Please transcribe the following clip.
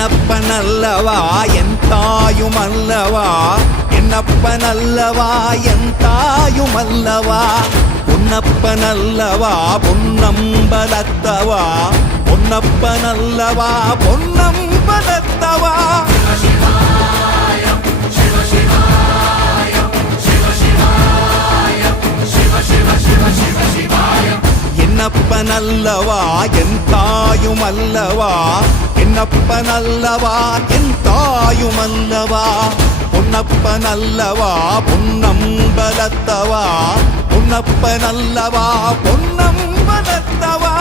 என்னப்பனல்லவா என் தாயுமல்லவா, என்னப்பனல்லவா என் தாயுமல்லவா, பொன்னப்பனல்லவா பொன்னம்பலத்தவா, பொன்னப்பனல்லவா பொன்னம்பலத்தவா. என்னப்பனல்லவா என் தாயுமல்லவா, என்னப்பனல்லவா என் தாயுமல்லவா, பொன்னப்பனல்லவா பொன்னம்பலத்தவா, பொன்னப்பனல்லவா பொன்னம்பலத்தவா.